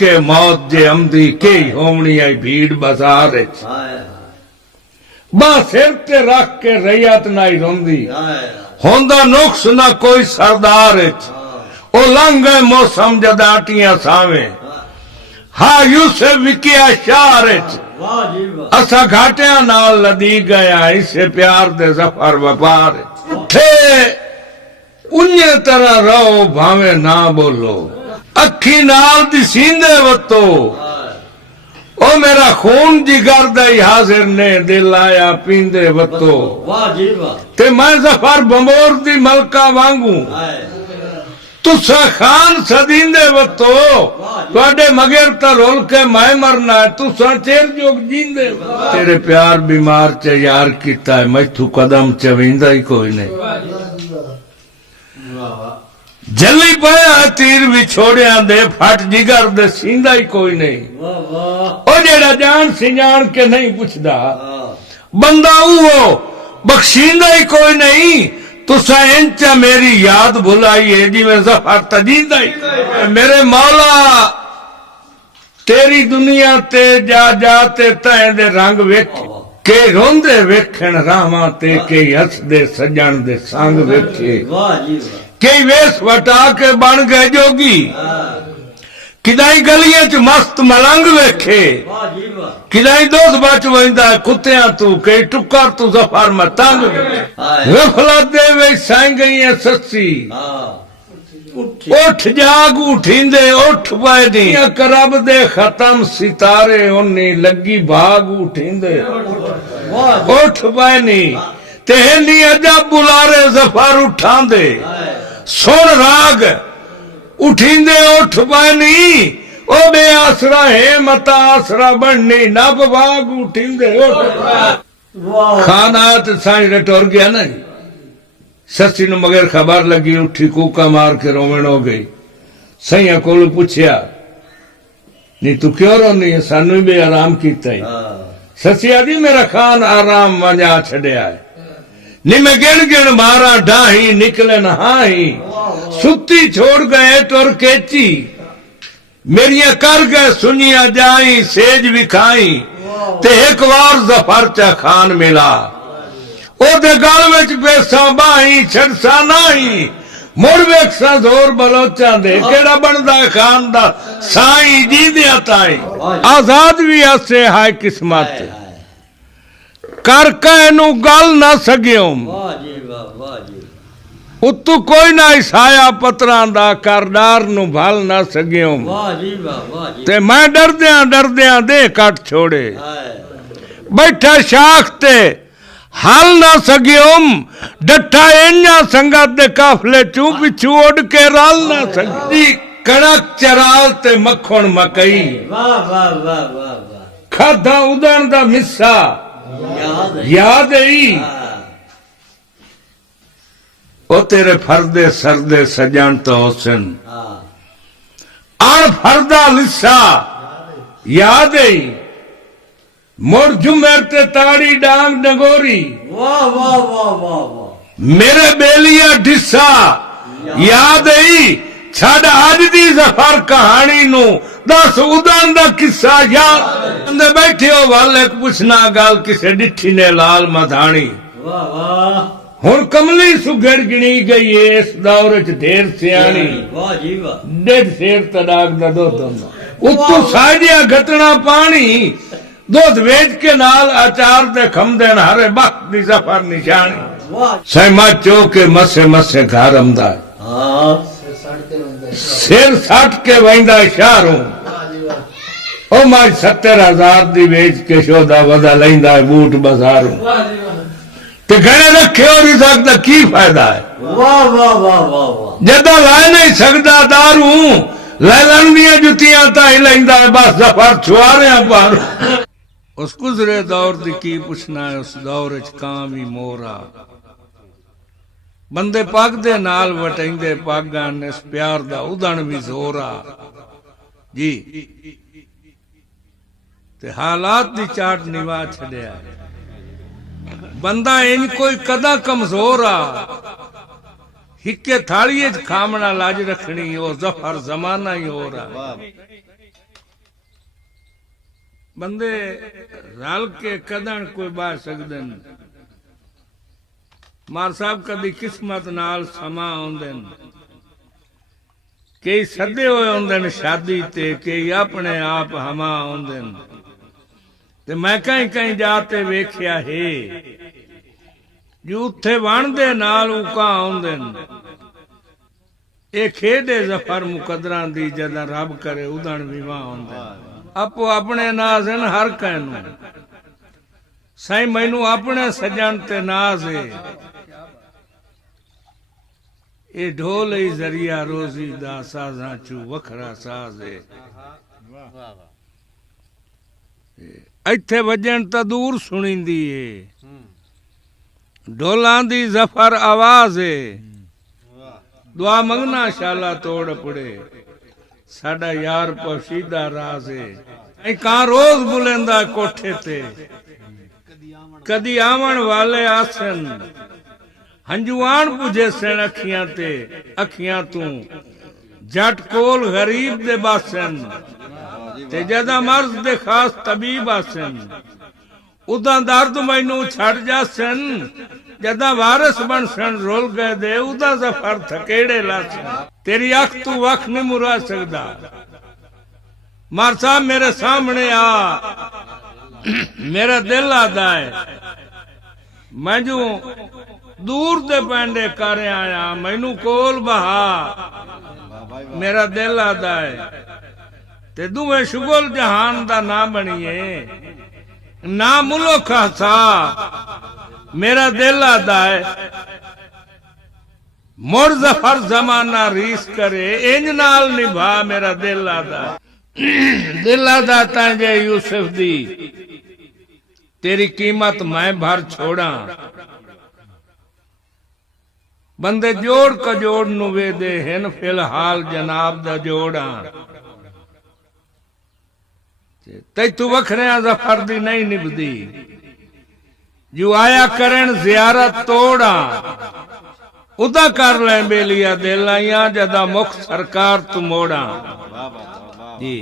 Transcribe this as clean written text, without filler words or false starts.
के मौत जे आमदी कई होवनी आई भीड़ बाजार विच बा सिर ते रख के रैयत नाई रोंदी होंदा नुक्स ना कोई सरदार विच ओ लंघ गए मौसम जद आटियां सावे हा यूसुफ विकिया शहर विच असा घाटिया नाल लदी गया इसे प्यार दे जफर व्यापार थे उन्ने तरह रहो भावे ना बोलो अखी नाल दिसींदे वतो ओ मेरा खून जिगर दई हाजिर ने दिल आया पींदे वतो ते मैं जफर बंबोर दी मलका वांगू तुसा खान सदींदे वतो तुहाडे मगर तो रोल के मैं मरना है तुसा चेर जोग जींदे तेरे प्यार बीमार च यार कीता है मैथू कदम चवींदा ही कोई नहीं जली पाया तीर भी छोड़िया दे फट जिगर दे सींदा ही कोई नहीं ओ जेड़ा जान सिजान के नहीं पुछदा बंदा वो बख्शींदा ही कोई नहीं तुसा इंच मेरी याद भुलाई है जिवें जफर तजींदा ही मेरे मौला तेरी दुनिया ते जा ते तैं दे रंग वेख के रोंदे वेखण रावां ते के हसदे सजण दे संग वेखे कई वेस वटा के बन गए जोगी किदाई गलियां च मस्त मलंग वेखे किदाई दोस्त बच वंदा कुत्तियां तू कई टुकर तू जफर में तंग गफला दे वे साई गई है सस्सी उठ जाग उठींदे उठ पाए नी करब दे खत्म सितारे उन्नी लगी भाग उठींदे उठ पाए नी तेहनी अजब बुलारे जफर उठांदे सुन राग उठींदे उठ पानी ओ बे आसरा है मता आसरा बननी नब भाग उठींदे खाना तो साई टुर गया ना जी सस्सी नु मगर खबर लगी उठी कूका मार के रोवण हो गई सैया को पूछया नी तू क्यों रोनी है सानू भी आराम कीता ही सस्सी आदि मेरा खान आराम वजा छड़िया है नी मैं गिन गिन मारा ढाही निकले नहाही सुती छोड़ गए तुर केची मेरिया कर गए सुनिया जाई सेज भी खाई ते एक बार जफर चा खान मिला ओदे गल विच पैसा बाही छड़सा नाही मुड़ वेखसा जोर बलोचा दे केड़ा बनदा खान दा साई जी दिया ताई आजाद भी आसे हाय किस्मत कर कहनू गल ना सग्यो उत्तू कोई ना ईसाया पत्रा दा करदार नु भल ना सग्यो ते मैं डरदियां दे कट छोड़े बैठा शाख ते हल ना सग्यो डठा इन्या संगत दे काफले चू पिछू उड़ के रल ना सगी कड़क चराल ते मक्खण मकई खाधा उदण दा मिस्सा याद आई ओ तेरे फरदे सरदे सजन तो हुसन अण फरदा लिसा याद आई मुड़ जुमेर ते ताड़ी डांग डगोरी वाह वाह वाह वाह मेरे बेलिया डिसा याद आई छड़ अज दी जफर कहानी नु दस उदन दा किस्सा याद बैठे हो वाल एक पुछना गल किसे डिठी ने लाल मधानी हुण कमली सुगड़ गिनी गई है इस दौर च ढेर सियाणी डेढ़ शेर तड़ाक दा दुध उत्तू साजिया घटना पानी दुध वेच के नाल अचार दे खमदे हरे बख्त दी जफर निशानी सहमा चो के मसे मसे घर आमदा सिर सट के वहींदा शहरों ओ मां 70,000 दी वेच के शोदा वदा लैंदा बूट बाजारों ते घणे रखे हो नहीं सकता की फायदा है वाह वाह वाह वाह जदा ला नहीं सकता दारू लैलन दियां जुतियां ताई लैंदा है बस जफर छुआरे पर उस गुजरे दौर दी की पुछना है उस दौर च कां भी मोरा बंदे पग दे नाल वटेंदे पगां इस प्यार दा उदण भी जोरा जी ते हालात दी चाट निवा छड़िया बंदा इन कोई कदा कमजोर आ हिक्के थालिए च खामना लाज रखनी ओ जफर जमाना ही हो रहा बंदे रल के कदन कोई बाह सकदे मार साहब कदी किस्मत नाल समा आउंदे कई सदे होए होंदे शादी ते कई अपने आप हमा आउंदे ते मैं कहीं कहीं जाते वेख्या है जो उत्थे वणदे नाल उका आउंदे ए खेडे जफर मुकदरां दी जदा रब करे उदण विवाह आउंदे आपो अपने नाज हैं हर कहनू साईं मैनू अपने सजन ते नाज है ए ढोल ही जरिया रोजी दा साजा चू वखरा साज है इत्थे वजन तो दूर सुनींदी है ढोलां दी जफर आवाज है दुआ मंगना शाला तोड़ पड़े साडा यार पोशीदा राज है कहां रोज बुलेंदा कोठे ते कदी आवन वाले आसन हंजुआन पुजे सन अखियां ते अखियां तू जट कोल गरीब दे बासन ते जदा मर्ज दे खास तबीब आसन उदा दर्द मैनू छड़ जासन जदा वारिस बन सन रोल गए दे उदा जफर थकेड़े लासन तेरी अख तू वख नहीं मुरा सकदा मार साहब मेरे सामने आ मेरा दिल आदा है मैं जो दूर दे पैंडे कर आया मैनू कोल बहा मेरा दिल आदा है ते दुए शुगल जहान दा ना बनिए ना मुल्क हसा मेरा दिल आदा है मुड़ जफर जमाना रीस करे इंज नाल निभा मेरा दिल आदा दिल आदा तांजे यूसुफ दी तेरी कीमत मैं भर छोड़ा बंदे जोड़ कजोड़ नु वे दे हिन फिलहाल जनाब दा जोड़ा तैतू वखरिया जफर दी नहीं निभदी जो आया करन जियारत तोड़ा उदा कर ले बेलिया दिल आइया जदा मुख सरकार तू मोड़ा जी।